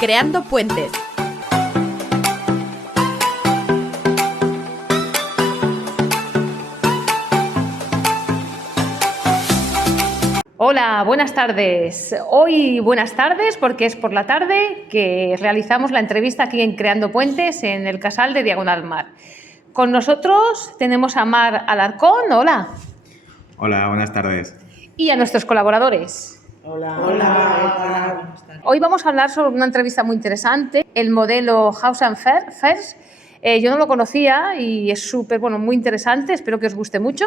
Creando Puentes. Hola, buenas tardes. Hoy buenas tardes porque es por la tarde que realizamos la entrevista aquí en Creando Puentes en el Casal de Diagonal Mar. Con nosotros tenemos a Mar Alarcón. Hola. Hola, buenas tardes. Y a nuestros colaboradores. Hola. Hola. Hoy vamos a hablar sobre una entrevista muy interesante, el modelo House and First. Yo no lo conocía y es muy interesante, espero que os guste mucho.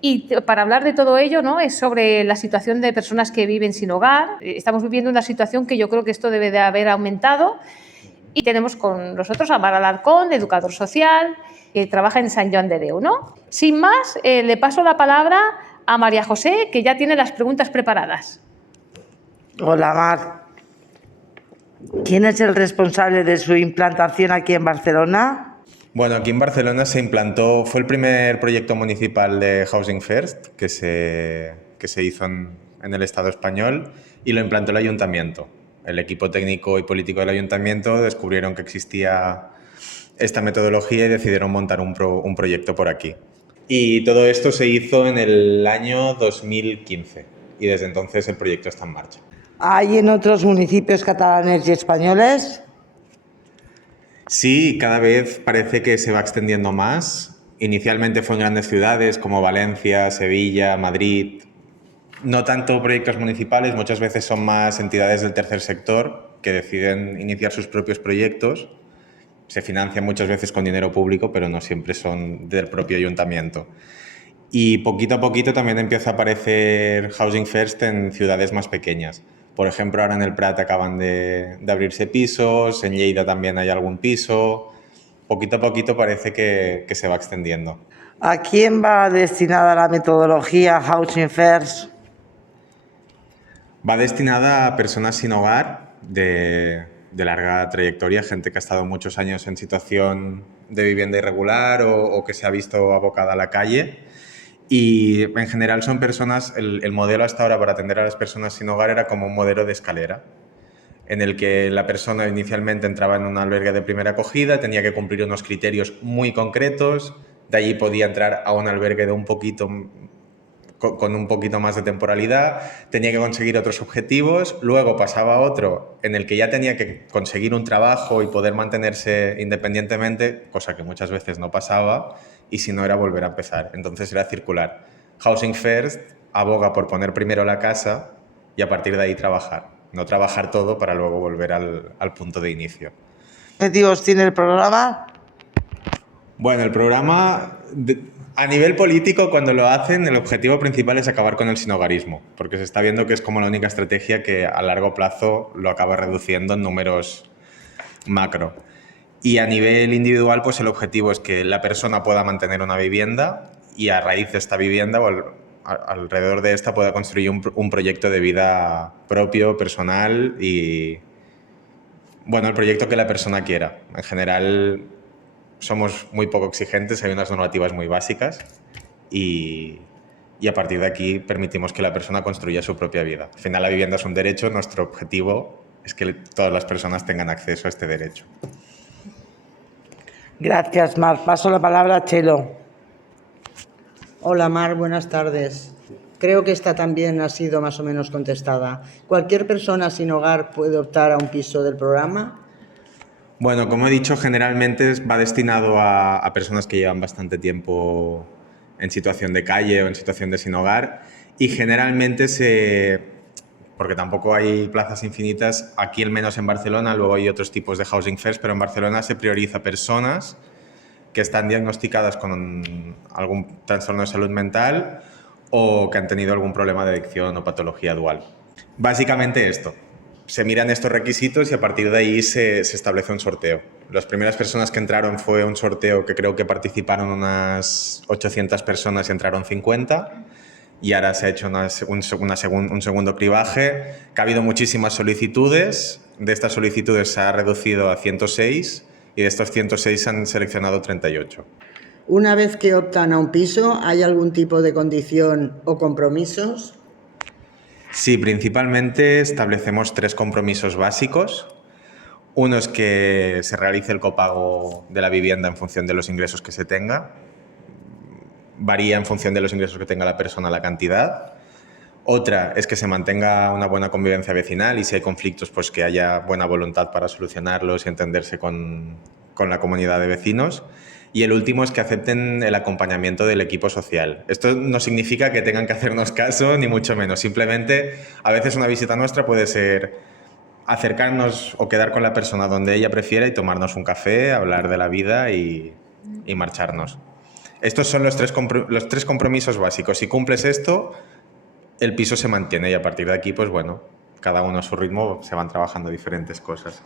Y para hablar de todo ello, ¿no?, es sobre la situación de personas que viven sin hogar. Estamos viviendo una situación que yo creo que esto debe de haber aumentado. Y tenemos con nosotros a Mar Alarcón, educador social, que trabaja en Sant Joan de Déu, ¿no? Sin más, le paso la palabra a María José, que ya tiene las preguntas preparadas. Hola, Mar. ¿Quién es el responsable de su implantación aquí en Barcelona? Bueno, aquí en Barcelona se implantó, fue el primer proyecto municipal de Housing First que se hizo en el Estado español y lo implantó el Ayuntamiento. El equipo técnico y político del Ayuntamiento descubrieron que existía esta metodología y decidieron montar un proyecto por aquí. Y todo esto se hizo en el año 2015 y desde entonces el proyecto está en marcha. ¿Hay en otros municipios catalanes y españoles? Sí, cada vez parece que se va extendiendo más. Inicialmente fue en grandes ciudades como Valencia, Sevilla, Madrid. No tanto proyectos municipales, muchas veces son más entidades del tercer sector que deciden iniciar sus propios proyectos. Se financian muchas veces con dinero público, pero no siempre son del propio ayuntamiento. Y poquito a poquito también empieza a aparecer Housing First en ciudades más pequeñas. Por ejemplo, ahora en el Prat acaban de abrirse pisos, en Lleida también hay algún piso. Poquito a poquito parece que se va extendiendo. ¿A quién va destinada la metodología Housing First? Va destinada a personas sin hogar de larga trayectoria, gente que ha estado muchos años en situación de vivienda irregular o que se ha visto abocada a la calle. Y en general son personas, el modelo hasta ahora para atender a las personas sin hogar era como un modelo de escalera, en el que la persona inicialmente entraba en un albergue de primera acogida, tenía que cumplir unos criterios muy concretos, de allí podía entrar a un albergue de con un poquito más de temporalidad, tenía que conseguir otros objetivos, luego pasaba a otro en el que ya tenía que conseguir un trabajo y poder mantenerse independientemente, cosa que muchas veces no pasaba, y si no era volver a empezar. Entonces era circular. Housing First aboga por poner primero la casa y a partir de ahí trabajar. No trabajar todo para luego volver al punto de inicio. ¿Qué objetivos tiene el programa? Bueno, el programa, a nivel político, cuando lo hacen, el objetivo principal es acabar con el sinhogarismo, porque se está viendo que es como la única estrategia que a largo plazo lo acaba reduciendo en números macro. Y a nivel individual, pues el objetivo es que la persona pueda mantener una vivienda y a raíz de esta vivienda o alrededor de esta pueda construir un proyecto de vida propio, personal y, bueno, el proyecto que la persona quiera. En general somos muy poco exigentes, hay unas normativas muy básicas y a partir de aquí permitimos que la persona construya su propia vida. Al final la vivienda es un derecho, nuestro objetivo es que todas las personas tengan acceso a este derecho. Gracias, Mar. Paso la palabra a Chelo. Hola, Mar, buenas tardes. Creo que esta también ha sido más o menos contestada. ¿Cualquier persona sin hogar puede optar a un piso del programa? Bueno, como he dicho, generalmente va destinado a personas que llevan bastante tiempo en situación de calle o en situación de sin hogar y generalmente porque tampoco hay plazas infinitas, aquí al menos en Barcelona, luego hay otros tipos de Housing First, pero en Barcelona se prioriza personas que están diagnosticadas con algún trastorno de salud mental o que han tenido algún problema de adicción o patología dual. Básicamente esto. Se miran estos requisitos y a partir de ahí se establece un sorteo. Las primeras personas que entraron fue un sorteo que creo que participaron unas 800 personas y entraron 50 y ahora se ha hecho un segundo cribaje, que ha habido muchísimas solicitudes, de estas solicitudes se ha reducido a 106 y de estos 106 se han seleccionado 38. Una vez que optan a un piso, ¿hay algún tipo de condición o compromisos? Sí, principalmente establecemos 3 compromisos básicos. Uno es que se realice el copago de la vivienda en función de los ingresos que se tenga. Varía en función de los ingresos que tenga la persona la cantidad. Otra es que se mantenga una buena convivencia vecinal y si hay conflictos, pues que haya buena voluntad para solucionarlos y entenderse con la comunidad de vecinos. Y el último es que acepten el acompañamiento del equipo social. Esto no significa que tengan que hacernos caso, ni mucho menos. Simplemente, a veces una visita nuestra puede ser acercarnos o quedar con la persona donde ella prefiera y tomarnos un café, hablar de la vida y marcharnos. Estos son los tres compromisos básicos. Si cumples esto, el piso se mantiene y a partir de aquí, pues bueno, cada uno a su ritmo se van trabajando diferentes cosas.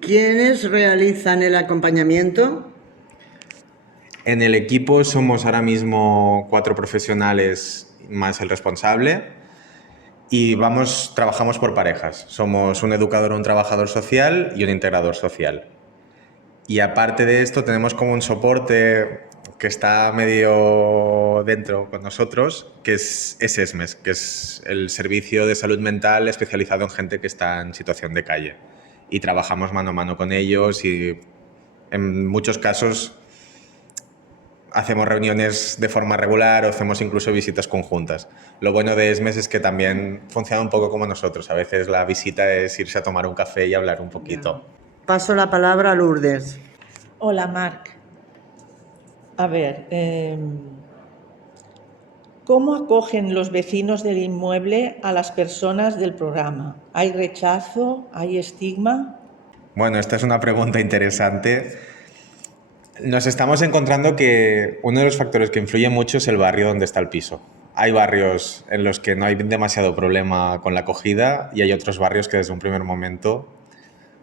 ¿Quiénes realizan el acompañamiento? En el equipo somos ahora mismo 4 profesionales más el responsable y trabajamos por parejas. Somos un educador, un trabajador social y un integrador social. Y aparte de esto tenemos como un soporte que está medio dentro con nosotros, que es ESMES, que es el servicio de salud mental especializado en gente que está en situación de calle. Y trabajamos mano a mano con ellos y en muchos casos hacemos reuniones de forma regular o hacemos incluso visitas conjuntas. Lo bueno de ESMES es que también funciona un poco como nosotros. A veces la visita es irse a tomar un café y hablar un poquito. Paso la palabra a Lourdes. Hola, Marc. A ver, ¿cómo acogen los vecinos del inmueble a las personas del programa? ¿Hay rechazo? ¿Hay estigma? Bueno, esta es una pregunta interesante. Nos estamos encontrando que uno de los factores que influye mucho es el barrio donde está el piso. Hay barrios en los que no hay demasiado problema con la acogida y hay otros barrios que desde un primer momento,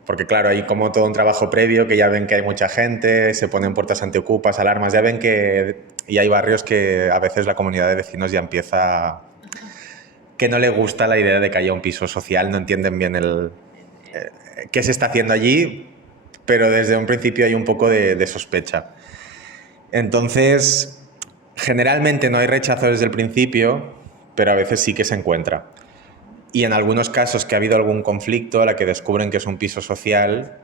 porque claro, hay como todo un trabajo previo que ya ven que hay mucha gente, se ponen puertas antiocupas, alarmas, ya ven que... Y hay barrios que a veces la comunidad de vecinos ya empieza... que no le gusta la idea de que haya un piso social, no entienden bien qué se está haciendo allí, pero desde un principio hay un poco de sospecha. Entonces, generalmente no hay rechazo desde el principio, pero a veces sí que se encuentra. Y en algunos casos que ha habido algún conflicto, a la que descubren que es un piso social,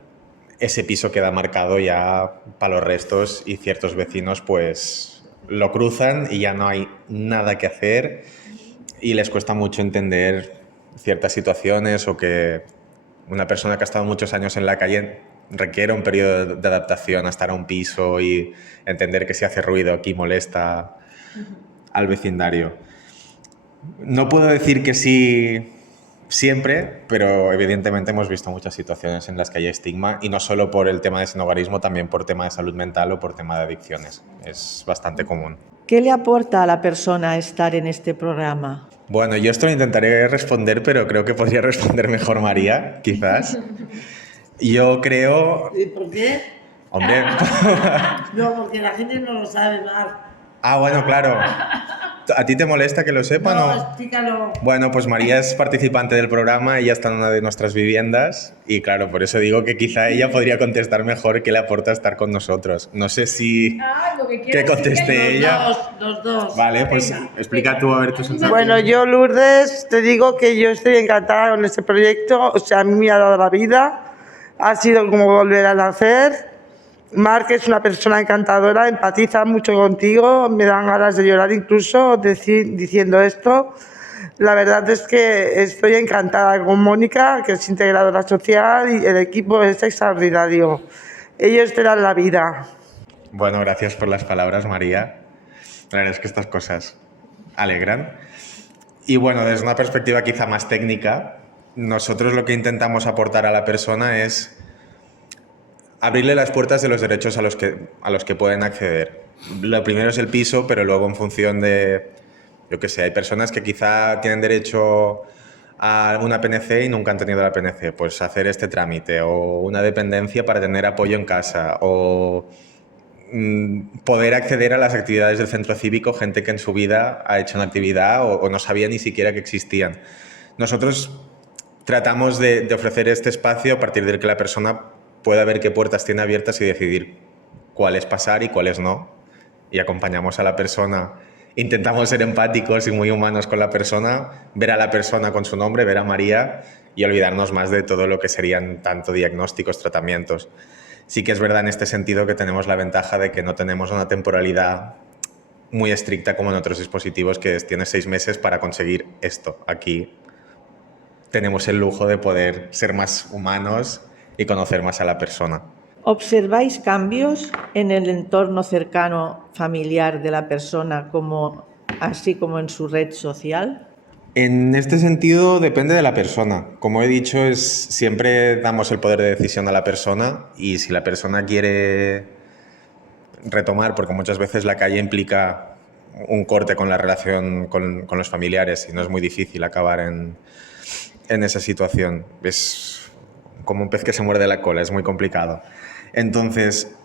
ese piso queda marcado ya para los restos y ciertos vecinos pues lo cruzan y ya no hay nada que hacer y les cuesta mucho entender ciertas situaciones o que una persona que ha estado muchos años en la calle requiere un periodo de adaptación a estar a un piso y entender que si hace ruido aquí molesta al vecindario. No puedo decir que sí siempre, pero evidentemente hemos visto muchas situaciones en las que hay estigma y no solo por el tema de sinhogarismo, también por tema de salud mental o por tema de adicciones. Es bastante común. ¿Qué le aporta a la persona estar en este programa? Bueno, yo esto lo intentaré responder, pero creo que podría responder mejor María, quizás. Yo creo... ¿Y por qué? Hombre... No, porque la gente no lo sabe, Marc. Ah, bueno, claro. ¿A ti te molesta que lo sepan No, o...? explícalo. Bueno, pues María es participante del programa, ella está en una de nuestras viviendas y claro, por eso digo que quizá ella podría contestar mejor qué le aporta estar con nosotros. No sé si... que conteste ella. Los dos. Vale, pues explica tú a ver tus sensaciones. Bueno, yo, Lourdes, te digo que yo estoy encantada con este proyecto. O sea, a mí me ha dado la vida. Ha sido como volver a nacer. Marc es una persona encantadora, empatiza mucho contigo. Me dan ganas de llorar incluso diciendo esto. La verdad es que estoy encantada con Mónica, que es integradora social, y el equipo es extraordinario. Ellos te dan la vida. Bueno, gracias por las palabras, María. La verdad es que estas cosas alegran. Y bueno, desde una perspectiva quizá más técnica, nosotros lo que intentamos aportar a la persona es abrirle las puertas de los derechos a los que pueden acceder. Lo primero es el piso, pero luego en función de, yo qué sé, hay personas que quizá tienen derecho a una PNC y nunca han tenido la PNC, pues hacer este trámite, o una dependencia para tener apoyo en casa, o poder acceder a las actividades del centro cívico, gente que en su vida ha hecho una actividad o no sabía ni siquiera que existían. Nosotros tratamos de ofrecer este espacio a partir del que la persona pueda ver qué puertas tiene abiertas y decidir cuáles pasar y cuáles no. Y acompañamos a la persona intentamos ser empáticos y muy humanos con la persona, ver a la persona con su nombre, ver a María y olvidarnos más de todo lo que serían tanto diagnósticos, tratamientos. Sí que es verdad en este sentido que tenemos la ventaja de que no tenemos una temporalidad muy estricta como en otros dispositivos, que tienes 6 meses para conseguir esto. Aquí tenemos el lujo de poder ser más humanos y conocer más a la persona. ¿Observáis cambios en el entorno cercano familiar de la persona, así como en su red social? En este sentido depende de la persona. Como he dicho, siempre damos el poder de decisión a la persona, y si la persona quiere retomar, porque muchas veces la calle implica un corte con la relación con los familiares y no es muy difícil acabar en esa situación. Es como un pez que se muerde la cola, es muy complicado. Entonces,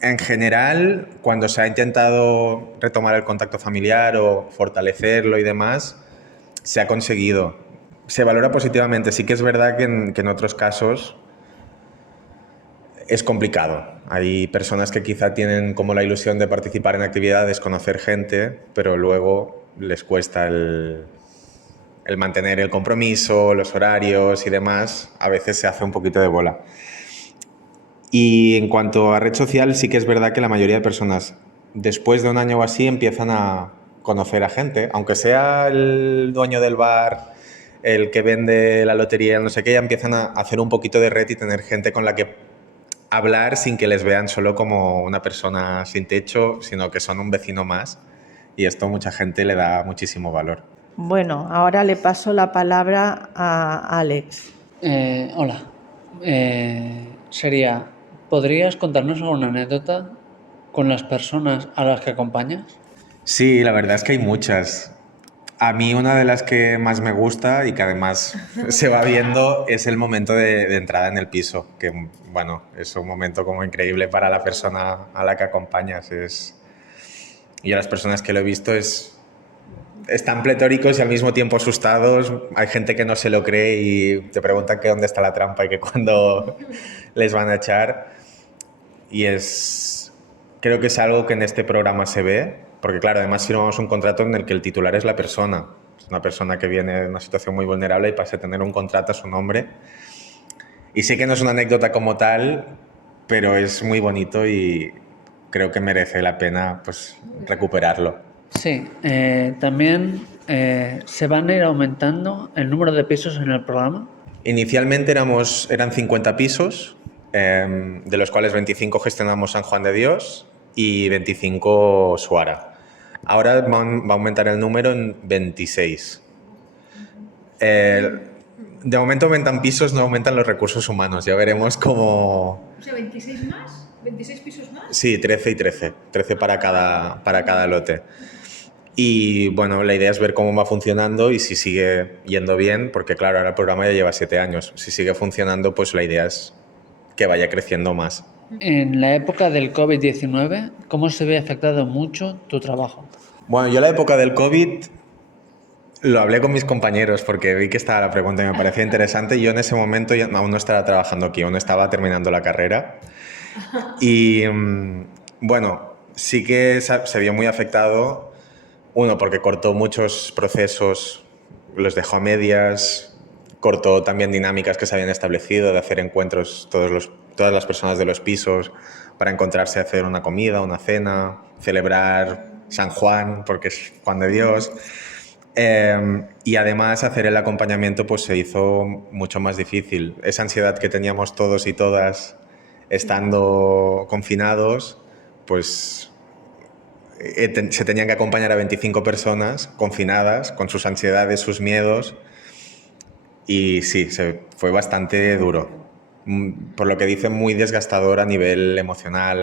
en general, cuando se ha intentado retomar el contacto familiar o fortalecerlo y demás, se ha conseguido. Se valora positivamente. Sí que es verdad que en otros casos es complicado. Hay personas que quizá tienen como la ilusión de participar en actividades, conocer gente, pero luego les cuesta el mantener el compromiso, los horarios y demás. A veces se hace un poquito de bola. Y en cuanto a red social, sí que es verdad que la mayoría de personas, después de un año o así, empiezan a conocer a gente, aunque sea el dueño del bar, el que vende la lotería, no sé qué, ya empiezan a hacer un poquito de red y tener gente con la que hablar sin que les vean solo como una persona sin techo, sino que son un vecino más, y esto mucha gente le da muchísimo valor. Bueno, ahora le paso la palabra a Alex. Hola. ¿Podrías contarnos alguna anécdota con las personas a las que acompañas? Sí, la verdad es que hay muchas. A mí una de las que más me gusta y que además se va viendo es el momento de entrada en el piso, que bueno, es un momento como increíble para la persona a la que acompañas. Y a las personas que lo he visto están pletóricos y al mismo tiempo asustados. Hay gente que no se lo cree y te preguntan que dónde está la trampa y que cuándo les van a echar. Y creo que es algo que en este programa se ve, porque claro, además firmamos un contrato en el que el titular es la persona. Es una persona que viene de una situación muy vulnerable y pasa a tener un contrato a su nombre. Y sé que no es una anécdota como tal, pero es muy bonito y creo que merece la pena pues recuperarlo. Sí, también se van a ir aumentando el número de pisos en el programa. Inicialmente eran 50 pisos, de los cuales 25 gestionamos San Juan de Dios y 25 Suara. Ahora va a aumentar el número en 26. De momento aumentan pisos, no aumentan los recursos humanos. Ya veremos cómo... O sea, ¿26 más? ¿26 pisos más? Sí, 13 y 13. 13 para cada lote. Y bueno, la idea es ver cómo va funcionando y si sigue yendo bien, porque claro, ahora el programa ya lleva 7 años. Si sigue funcionando, pues la idea es que vaya creciendo más. En la época del COVID-19, ¿cómo se ve afectado mucho tu trabajo? Bueno, yo la época del COVID lo hablé con mis compañeros porque vi que estaba la pregunta y me parecía interesante. Yo en ese momento aún no estaba trabajando aquí, aún estaba terminando la carrera. Y bueno, sí que se vio muy afectado. Uno, porque cortó muchos procesos, los dejó a medias, cortó también dinámicas que se habían establecido de hacer encuentros todas las personas de los pisos para encontrarse a hacer una comida, una cena, celebrar San Juan, porque es Juan de Dios. Y además hacer el acompañamiento pues se hizo mucho más difícil. Esa ansiedad que teníamos todos y todas estando confinados, pues se tenían que acompañar a 25 personas confinadas con sus ansiedades, sus miedos, y sí, fue bastante duro. Por lo que dicen, muy desgastador a nivel emocional,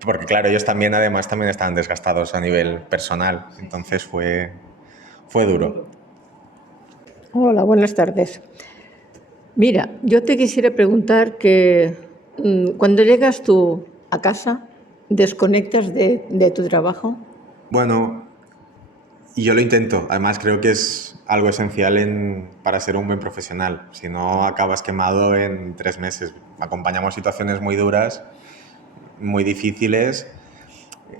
porque claro, ellos también estaban desgastados a nivel personal, entonces fue duro. Hola, buenas tardes. Mira, yo te quisiera preguntar que cuando llegas tú a casa, ¿desconectas de tu trabajo? Bueno, yo lo intento. Además, creo que es algo esencial para ser un buen profesional. Si no, acabas quemado en 3 meses. Acompañamos situaciones muy duras, muy difíciles.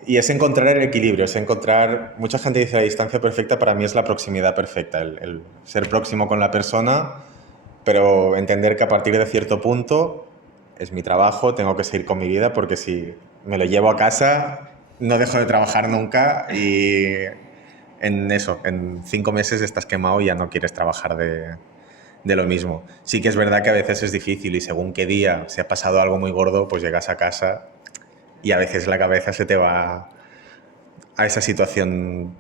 Y es encontrar el equilibrio, es encontrar... Mucha gente dice la distancia perfecta, para mí es la proximidad perfecta, el ser próximo con la persona, pero entender que a partir de cierto punto es mi trabajo, tengo que seguir con mi vida, porque si me lo llevo a casa no dejo de trabajar nunca y en 5 meses estás quemado y ya no quieres trabajar de lo mismo. Sí que es verdad que a veces es difícil y según qué día, si ha pasado algo muy gordo, pues llegas a casa y a veces la cabeza se te va a esa situación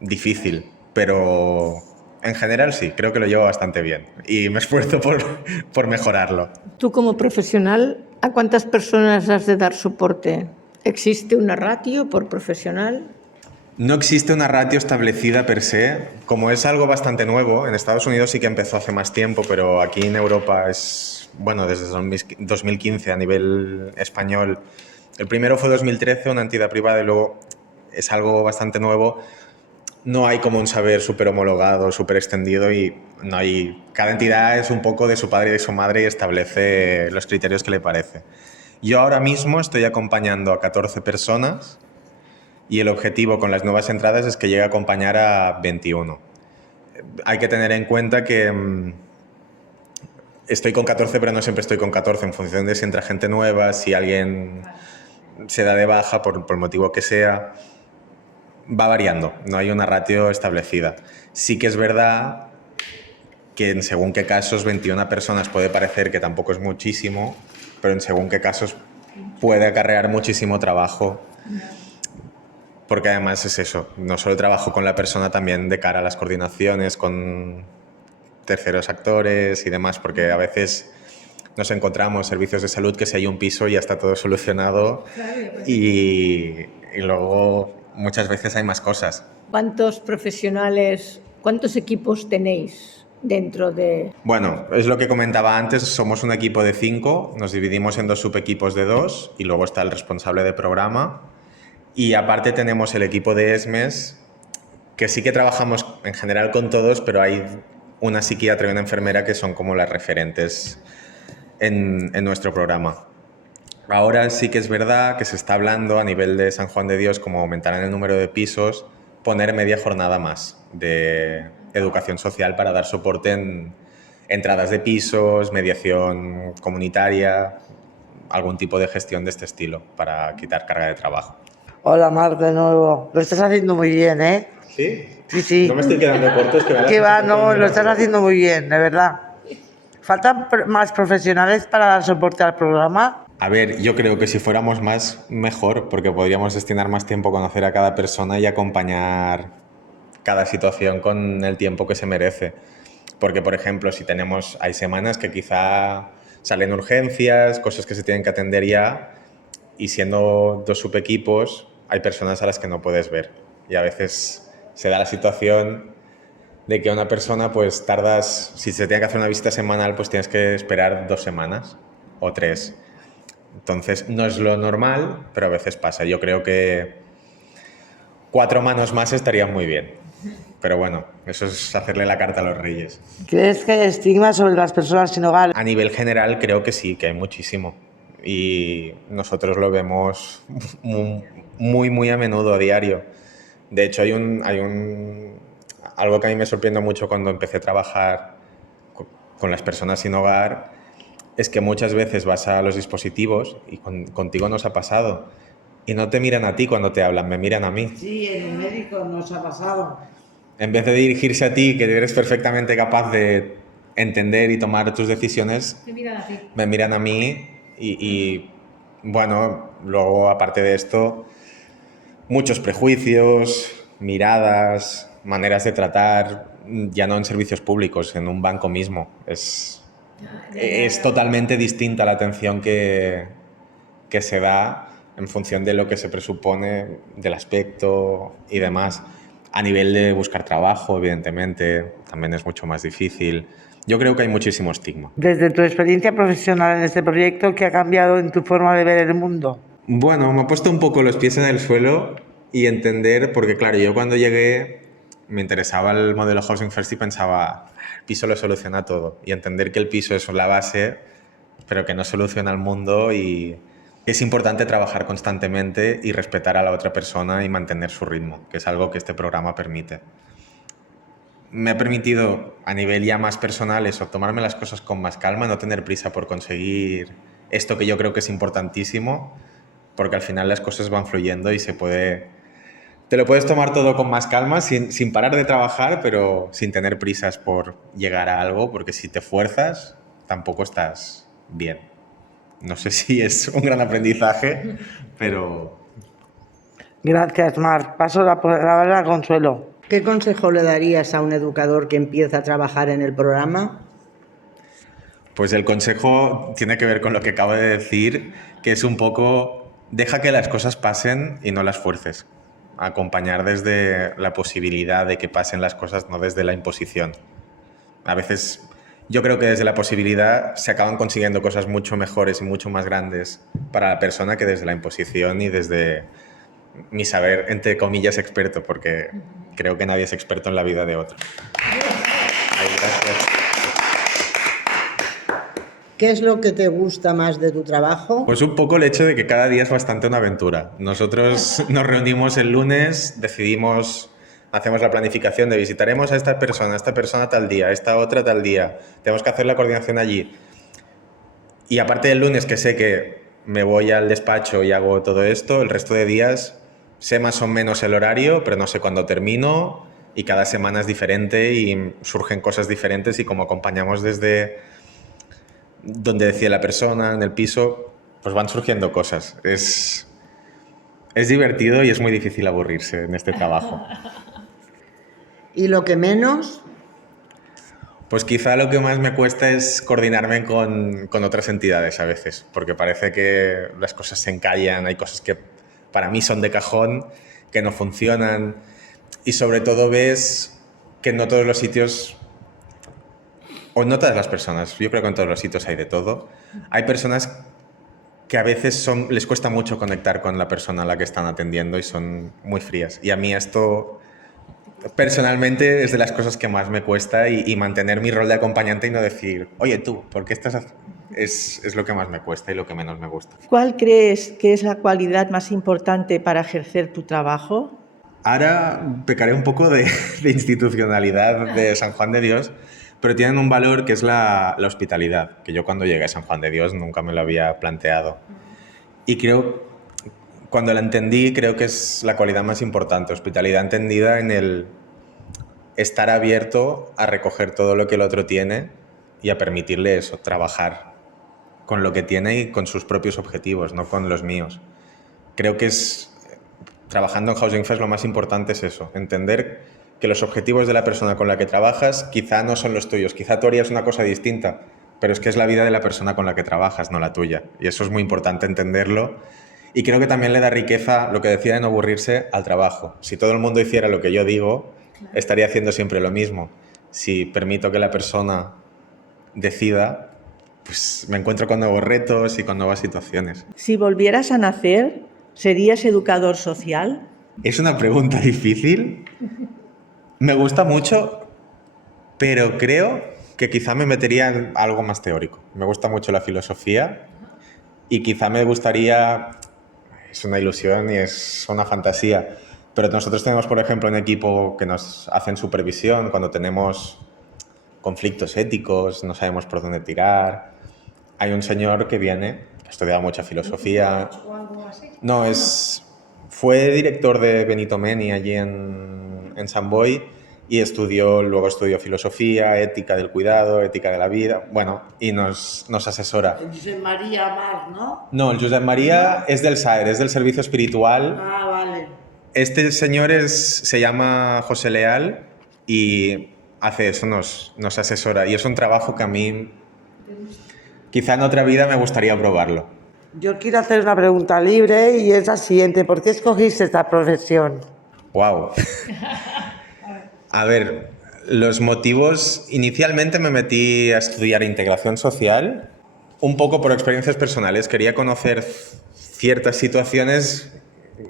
difícil, pero en general sí, creo que lo llevo bastante bien y me esfuerzo por mejorarlo. Tú como profesional, ¿a cuántas personas has de dar soporte? ¿Existe una ratio por profesional? No existe una ratio establecida per se, como es algo bastante nuevo. En Estados Unidos sí que empezó hace más tiempo, pero aquí en Europa es, bueno, desde 2015 a nivel español. El primero fue 2013, una entidad privada, y luego es algo bastante nuevo. No hay como un saber súper homologado, súper extendido y no hay... Cada entidad es un poco de su padre y de su madre y establece los criterios que le parece. Yo ahora mismo estoy acompañando a 14 personas y el objetivo con las nuevas entradas es que llegue a acompañar a 21. Hay que tener en cuenta que estoy con 14, pero no siempre estoy con 14, en función de si entra gente nueva, si alguien se da de baja por el motivo que sea. Va variando, no hay una ratio establecida. Sí que es verdad que en según qué casos 21 personas puede parecer que tampoco es muchísimo, pero en según qué casos puede acarrear muchísimo trabajo. Porque además es eso, no solo trabajo con la persona, también de cara a las coordinaciones con terceros actores y demás, porque a veces nos encontramos servicios de salud que si hay un piso ya está todo solucionado y luego muchas veces hay más cosas. ¿Cuántos profesionales, cuántos equipos tenéis dentro de...? Bueno, es lo que comentaba antes, somos un equipo de 5, nos dividimos en 2 subequipos de 2 y luego está el responsable de programa. Y aparte tenemos el equipo de ESMES, que sí que trabajamos en general con todos, pero hay una psiquiatra y una enfermera que son como las referentes en nuestro programa. Ahora sí que es verdad que se está hablando a nivel de San Juan de Dios, como aumentarán el número de pisos, poner media jornada más de educación social para dar soporte en entradas de pisos, mediación comunitaria, algún tipo de gestión de este estilo para quitar carga de trabajo. Hola, Marc, de nuevo. Lo estás haciendo muy bien, ¿eh? ¿Sí? Sí, sí. No me estoy quedando corto, es que... Que va, no, lo estás haciendo muy bien, de verdad. ¿Faltan más profesionales para dar soporte al programa? A ver, yo creo que si fuéramos más, mejor, porque podríamos destinar más tiempo a conocer a cada persona y acompañar cada situación con el tiempo que se merece. Porque, por ejemplo, hay semanas que quizá salen urgencias, cosas que se tienen que atender ya, y siendo 2 subequipos, hay personas a las que no puedes ver. Y a veces se da la situación de que a una persona, pues tardas, si se tiene que hacer una visita semanal, pues tienes que esperar 2 semanas o 3. Entonces, no es lo normal, pero a veces pasa. Yo creo que 4 manos más estarían muy bien. Pero bueno, eso es hacerle la carta a los reyes. ¿Crees que hay estigma sobre las personas sin hogar? A nivel general creo que sí, que hay muchísimo. Y nosotros lo vemos muy, muy a menudo, a diario. De hecho, hay algo que a mí me sorprendió mucho cuando empecé a trabajar con las personas sin hogar, es que muchas veces vas a los dispositivos y contigo nos ha pasado. Y no te miran a ti cuando te hablan, me miran a mí. Sí, en el médico nos ha pasado. En vez de dirigirse a ti, que eres perfectamente capaz de entender y tomar tus decisiones, me miran a mí y bueno, luego aparte de esto, muchos prejuicios, miradas, maneras de tratar, ya no en servicios públicos, en un banco mismo. Es totalmente distinta la atención que se da en función de lo que se presupone, del aspecto y demás. A nivel de buscar trabajo, evidentemente, también es mucho más difícil. Yo creo que hay muchísimo estigma. Desde tu experiencia profesional en este proyecto, ¿qué ha cambiado en tu forma de ver el mundo? Bueno, me he puesto un poco los pies en el suelo y entender, porque claro, yo cuando llegué me interesaba el modelo Housing First y pensaba, el piso lo soluciona todo. Y entender que el piso es la base, pero que no soluciona el mundo y es importante trabajar constantemente y respetar a la otra persona y mantener su ritmo, que es algo que este programa permite. Me ha permitido, a nivel ya más personal, eso, tomarme las cosas con más calma, no tener prisa por conseguir esto que yo creo que es importantísimo, porque al final las cosas van fluyendo y te lo puedes tomar todo con más calma, sin parar de trabajar, pero sin tener prisas por llegar a algo, porque si te fuerzas, tampoco estás bien. No sé si es un gran aprendizaje, pero... Gracias, Mar. Paso la palabra a Consuelo. ¿Qué consejo le darías a un educador que empieza a trabajar en el programa? Pues el consejo tiene que ver con lo que acabo de decir, que es un poco, deja que las cosas pasen y no las fuerces. Acompañar desde la posibilidad de que pasen las cosas, no desde la imposición. A veces yo creo que desde la posibilidad se acaban consiguiendo cosas mucho mejores y mucho más grandes para la persona que desde la imposición y desde mi saber, entre comillas, experto, porque creo que nadie es experto en la vida de otro. Ay, gracias. ¿Qué es lo que te gusta más de tu trabajo? Pues un poco el hecho de que cada día es bastante una aventura. Nosotros nos reunimos el lunes, decidimos, hacemos la planificación de visitaremos a esta persona tal día, esta otra tal día. Tenemos que hacer la coordinación allí. Y aparte del lunes, que sé que me voy al despacho y hago todo esto, el resto de días sé más o menos el horario, pero no sé cuándo termino y cada semana es diferente y surgen cosas diferentes y como acompañamos desde donde decía la persona, en el piso, pues van surgiendo cosas. Es divertido y es muy difícil aburrirse en este trabajo. ¿Y lo que menos? Pues quizá lo que más me cuesta es coordinarme con otras entidades a veces, porque parece que las cosas se encallan, hay cosas que para mí son de cajón, que no funcionan, y sobre todo ves que no todos los sitios, o no todas las personas, yo creo que en todos los sitios hay de todo, hay personas que a veces les cuesta mucho conectar con la persona a la que están atendiendo y son muy frías. Y a mí esto, personalmente, es de las cosas que más me cuesta y mantener mi rol de acompañante y no decir, oye tú, ¿por qué estás haciendo? Es lo que más me cuesta y lo que menos me gusta. ¿Cuál crees que es la cualidad más importante para ejercer tu trabajo? Ahora pecaré un poco de institucionalidad de San Juan de Dios, pero tienen un valor que es la hospitalidad, que yo cuando llegué a San Juan de Dios nunca me lo había planteado. Y creo, cuando la entendí, creo que es la cualidad más importante, hospitalidad entendida en el estar abierto a recoger todo lo que el otro tiene y a permitirle eso, trabajar con lo que tiene y con sus propios objetivos, no con los míos. Creo que trabajando en Housing First lo más importante es eso, entender que los objetivos de la persona con la que trabajas quizá no son los tuyos, quizá tú harías una cosa distinta, pero es que es la vida de la persona con la que trabajas, no la tuya. Y eso es muy importante entenderlo. Y creo que también le da riqueza, lo que decía de no aburrirse, al trabajo. Si todo el mundo hiciera lo que yo digo, estaría haciendo siempre lo mismo. Si permito que la persona decida, pues me encuentro con nuevos retos y con nuevas situaciones. Si volvieras a nacer, ¿serías educador social? Es una pregunta difícil. Me gusta mucho, pero creo que quizá me metería en algo más teórico. Me gusta mucho la filosofía y quizá me gustaría, es una ilusión y es una fantasía, pero nosotros tenemos, por ejemplo, un equipo que nos hacen supervisión cuando tenemos conflictos éticos, no sabemos por dónde tirar. Hay un señor que viene, que ha estudiado mucha filosofía. No, fue director de Benito Meni allí en Sant Boi y luego estudió filosofía, ética del cuidado, ética de la vida, bueno, y nos asesora. El Josep María Mar, ¿no? No, el Josep María es del SAER, es del Servicio Espiritual. Ah, vale. Este señor se llama José Leal y hace eso, nos asesora. Y es un trabajo que a mí, quizá en otra vida me gustaría probarlo. Yo quiero hacer una pregunta libre y es la siguiente. ¿Por qué escogiste esta profesión? ¡Wow! A ver, los motivos... Inicialmente me metí a estudiar integración social, un poco por experiencias personales. Quería conocer ciertas situaciones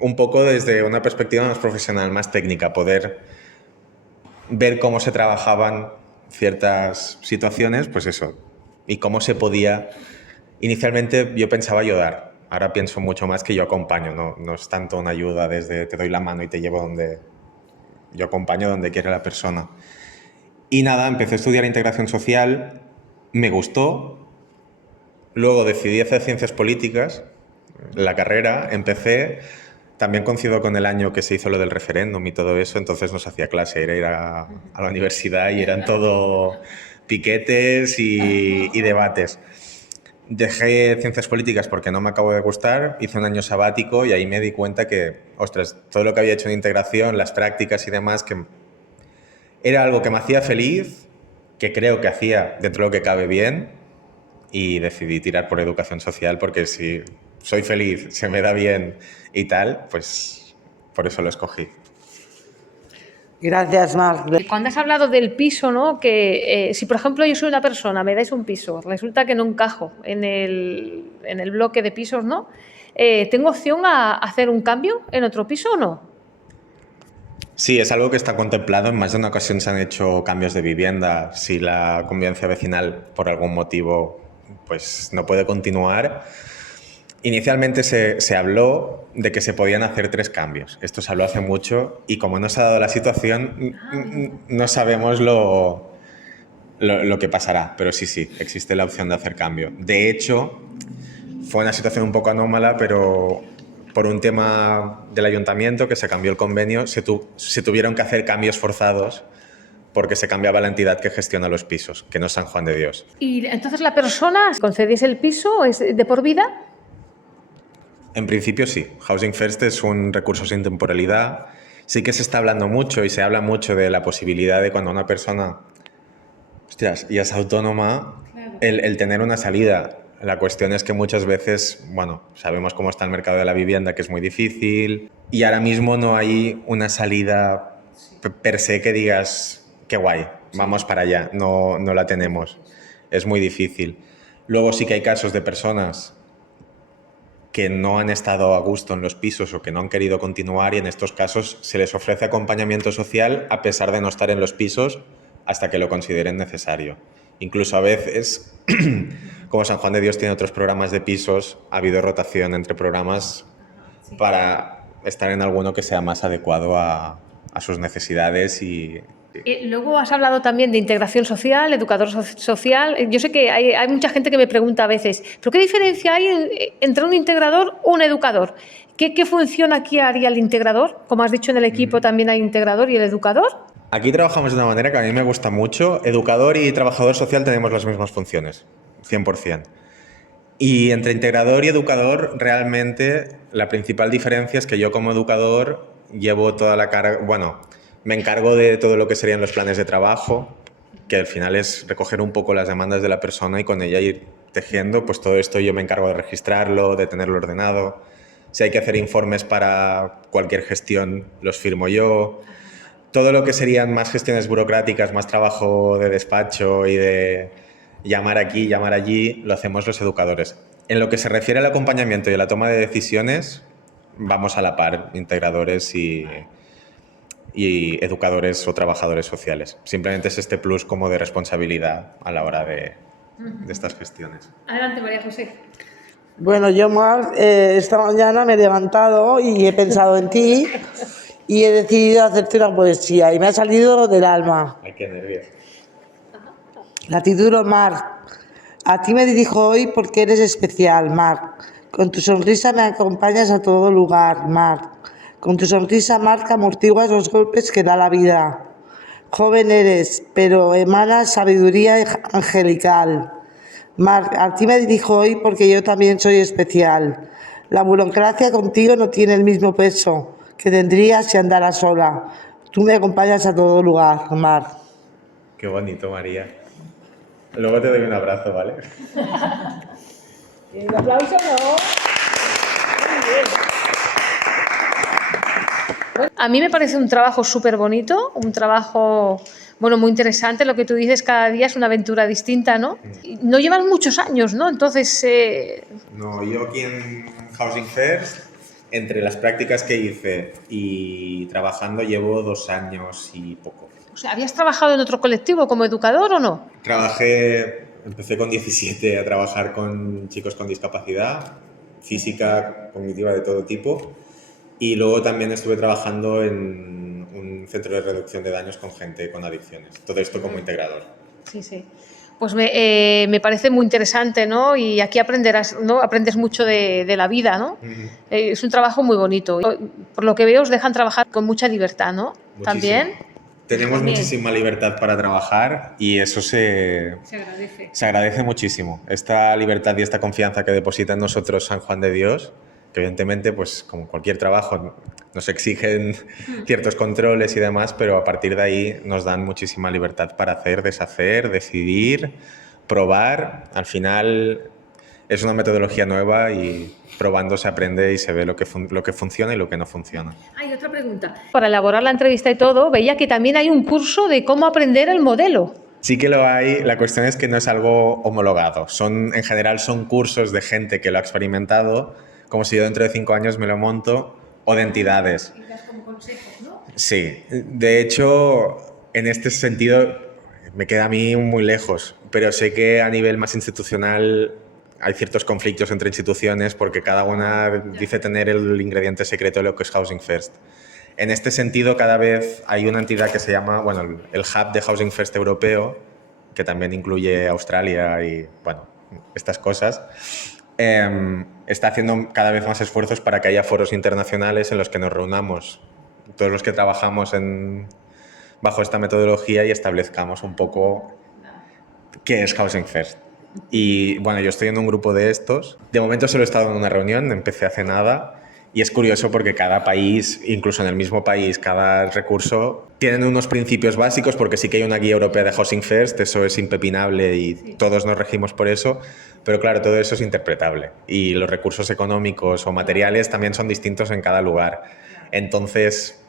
un poco desde una perspectiva más profesional, más técnica, poder ver cómo se trabajaban ciertas situaciones, pues eso, y cómo se podía... Inicialmente yo pensaba ayudar, Ahora pienso mucho más que yo acompaño, no es tanto una ayuda desde te doy la mano y te llevo donde... Yo acompaño donde quiere la persona. Y nada, empecé a estudiar integración social, me gustó, luego decidí hacer ciencias políticas, la carrera, empecé, también coincido con el año que se hizo lo del referéndum y todo eso, entonces no se hacía clase, era ir a la universidad y eran todo piquetes y debates. Dejé ciencias políticas porque no me acabó de gustar, hice un año sabático y ahí me di cuenta que, ostras, todo lo que había hecho en integración, las prácticas y demás, que era algo que me hacía feliz, que creo que hacía dentro de lo que cabe bien, y decidí tirar por educación social porque si soy feliz, se me da bien y tal, pues por eso lo escogí. Gracias, Marc. Cuando has hablado del piso, ¿no? Que si por ejemplo yo soy una persona, me dais un piso, resulta que no encajo en el bloque de pisos, ¿no? ¿Tengo opción a hacer un cambio en otro piso o no? Sí, es algo que está contemplado. En más de una ocasión se han hecho cambios de vivienda. Si la convivencia vecinal, por algún motivo, pues no puede continuar. Inicialmente se habló de que se podían hacer 3 cambios. Esto se habló hace mucho y como no se ha dado la situación, no sabemos lo que pasará. Pero sí, existe la opción de hacer cambio. De hecho, fue una situación un poco anómala, pero por un tema del ayuntamiento, que se cambió el convenio, se tuvieron que hacer cambios forzados porque se cambiaba la entidad que gestiona los pisos, que no es San Juan de Dios. Y entonces la persona, si concediese el piso, ¿es de por vida? En principio sí. Housing First es un recurso sin temporalidad. Sí que se está hablando mucho y se habla mucho de la posibilidad de cuando una persona ya es autónoma, el tener una salida. La cuestión es que muchas veces, bueno, sabemos cómo está el mercado de la vivienda, que es muy difícil, y ahora mismo no hay una salida per se que digas, qué guay, vamos para allá, no la tenemos. Es muy difícil. Luego sí que hay casos de personas que no han estado a gusto en los pisos o que no han querido continuar y en estos casos se les ofrece acompañamiento social a pesar de no estar en los pisos hasta que lo consideren necesario. Incluso a veces, como San Juan de Dios tiene otros programas de pisos, ha habido rotación entre programas para estar en alguno que sea más adecuado a sus necesidades y... Luego has hablado también de integración social, educador social. Yo sé que hay mucha gente que me pregunta a veces, ¿pero qué diferencia hay entre un integrador o un educador? ¿Qué función aquí haría el integrador? Como has dicho, en el equipo también hay integrador y el educador. Aquí trabajamos de una manera que a mí me gusta mucho. Educador y trabajador social tenemos las mismas funciones, 100%. Y entre integrador y educador, realmente la principal diferencia es que yo como educador llevo toda la carga... Bueno, me encargo de todo lo que serían los planes de trabajo, que al final es recoger un poco las demandas de la persona y con ella ir tejiendo, pues todo esto yo me encargo de registrarlo, de tenerlo ordenado. Si hay que hacer informes para cualquier gestión, los firmo yo. Todo lo que serían más gestiones burocráticas, más trabajo de despacho y de llamar aquí, llamar allí, lo hacemos los educadores. En lo que se refiere al acompañamiento y a la toma de decisiones, vamos a la par, integradores y educadores o trabajadores sociales. Simplemente es este plus como de responsabilidad a la hora de estas gestiones. Adelante, María José. Bueno, yo, Marc, esta mañana me he levantado y he pensado en ti y he decidido hacerte una poesía y me ha salido del alma. Ay, qué nervios. La titulo, Marc. A ti me dirijo hoy porque eres especial, Marc. Con tu sonrisa me acompañas a todo lugar, Marc. Con tu sonrisa, Marc, amortiguas los golpes que da la vida. Joven eres, pero emanas sabiduría angelical. Marc, a ti me dirijo hoy porque yo también soy especial. La burocracia contigo no tiene el mismo peso que tendría si andara sola. Tú me acompañas a todo lugar, Marc. Qué bonito, María. Luego te doy un abrazo, ¿vale? Un aplauso, ¿no? Muy bien. A mí me parece un trabajo súper bonito, un trabajo, bueno, muy interesante. Lo que tú dices, cada día es una aventura distinta, ¿no? No llevas muchos años, ¿no? Entonces... No, yo aquí en Housing First, entre las prácticas que hice y trabajando, llevo 2 años y poco. O sea, ¿habías trabajado en otro colectivo como educador o no? Empecé con 17 a trabajar con chicos con discapacidad. física, cognitiva, de todo tipo. Y luego también estuve trabajando en un centro de reducción de daños con gente con adicciones. Todo esto como integrador. Sí, sí. Pues me parece muy interesante, ¿no? Y aquí aprenderás, ¿no? Aprendes mucho de la vida, ¿no? Es un trabajo muy bonito. Por lo que veo, os dejan trabajar con mucha libertad, ¿no? Muchísimo. También. Tenemos También. muchísima libertad para trabajar y eso se agradece muchísimo. Esta libertad y esta confianza que deposita en nosotros San Juan de Dios, que evidentemente, pues como cualquier trabajo, nos exigen ciertos controles y demás, pero a partir de ahí nos dan muchísima libertad para hacer, deshacer, decidir, probar. Al final es una metodología nueva y probando se aprende y se ve lo que funciona y lo que no funciona. Hay otra pregunta. Para elaborar la entrevista y todo, veía que también hay un curso de cómo aprender el modelo. Sí que lo hay, la cuestión es que no es algo homologado. En general son cursos de gente que lo ha experimentado, como si yo dentro de 5 años me lo monto, o de entidades. Y das como consejos, ¿no? Sí, de hecho, en este sentido me queda a mí muy lejos, pero sé que a nivel más institucional hay ciertos conflictos entre instituciones porque cada una dice tener el ingrediente secreto de lo que es Housing First. En este sentido, cada vez hay una entidad que se llama, bueno, el Hub de Housing First europeo, que también incluye Australia y, bueno, estas cosas, está haciendo cada vez más esfuerzos para que haya foros internacionales en los que nos reunamos todos los que trabajamos bajo esta metodología y establezcamos un poco qué es Housing First. Y bueno, yo estoy en un grupo de estos. De momento solo he estado en una reunión, empecé hace nada. Y es curioso porque cada país, incluso en el mismo país, cada recurso, tienen unos principios básicos porque sí que hay una guía europea de Housing First, eso es impepinable y todos nos regimos por eso, pero claro, todo eso es interpretable y los recursos económicos o materiales también son distintos en cada lugar. Entonces,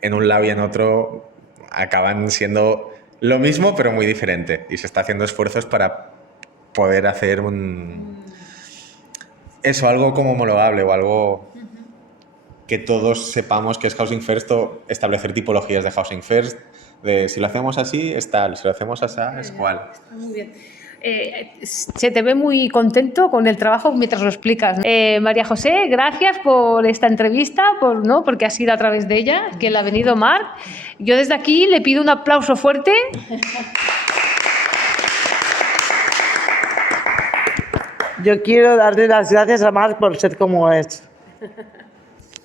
en un lado y en otro acaban siendo lo mismo pero muy diferente y se está haciendo esfuerzos para poder hacer algo como homologable o algo que todos sepamos que es Housing First o establecer tipologías de Housing First, de si lo hacemos así es tal, si lo hacemos así es cual. Está muy bien. Se te ve muy contento con el trabajo mientras lo explicas. María José, gracias por esta entrevista, porque ha sido a través de ella que le ha venido Marc. Yo desde aquí le pido un aplauso fuerte. Yo quiero darle las gracias a Marc por ser como es.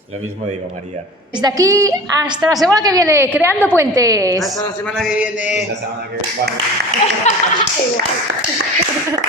Lo mismo digo, María. Desde aquí hasta la semana que viene, creando puentes. Hasta la semana que viene. La semana que viene.